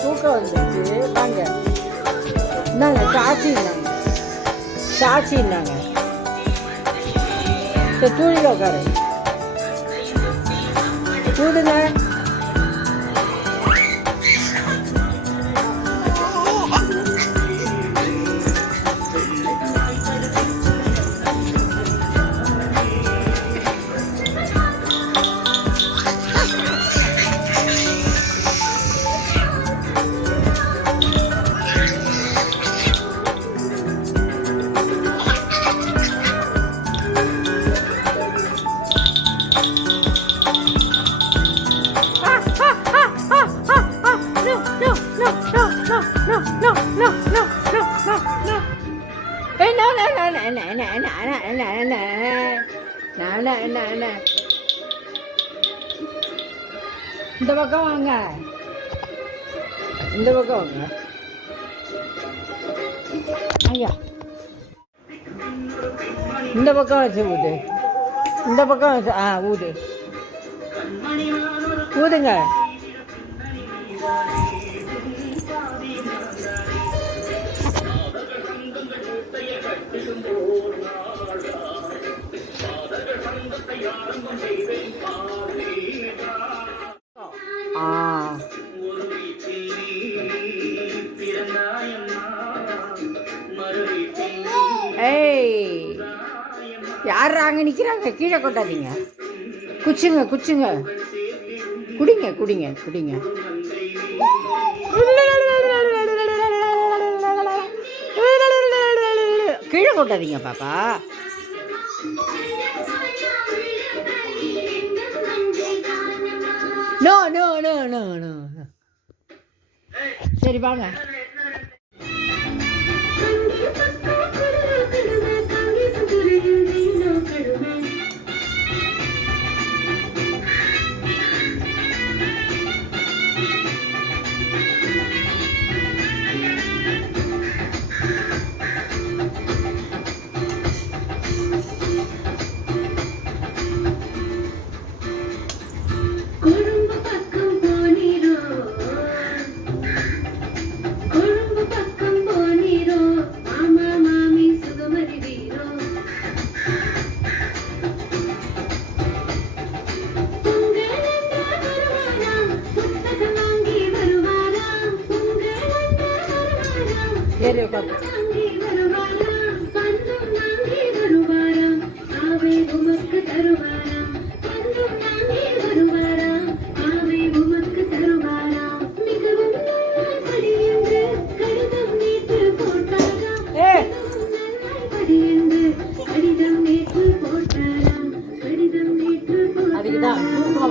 தூக்கம் வந்துச்சு. வாங்க இந்தாங்க சாட்சின்னாங்க சரி தூளில் உட்காரு கூடுங்க. இந்த பக்கம் வாங்க, இந்த பக்கம் வாங்க. ஐயா இந்த பக்கம் வச்சு ஊது, இந்த பக்கம் வச்சு ஊது ஊதுங்க. யார் அங்கே நிற்கிறாங்க? கீழே கொட்டாதீங்க. குச்சுங்க குச்சுங்க, குடிங்க குடிங்க குடிங்க. கீழே கொட்டாதீங்க பாப்பா. No no no no no. சரி வாங்க.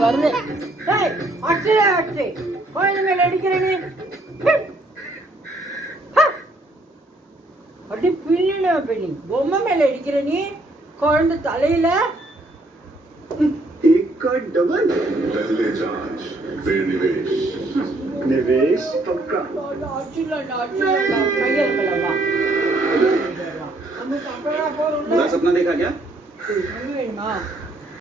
வருது குழந்தை மேல அடிக்கிறேன். அப்படி பின்னி பொம்மை மேல அடிக்கிற நீ குழந்தை தலையில. डबल पहले जांच फिर निवेश निवेश पक्का बुरा सपना देखा क्या?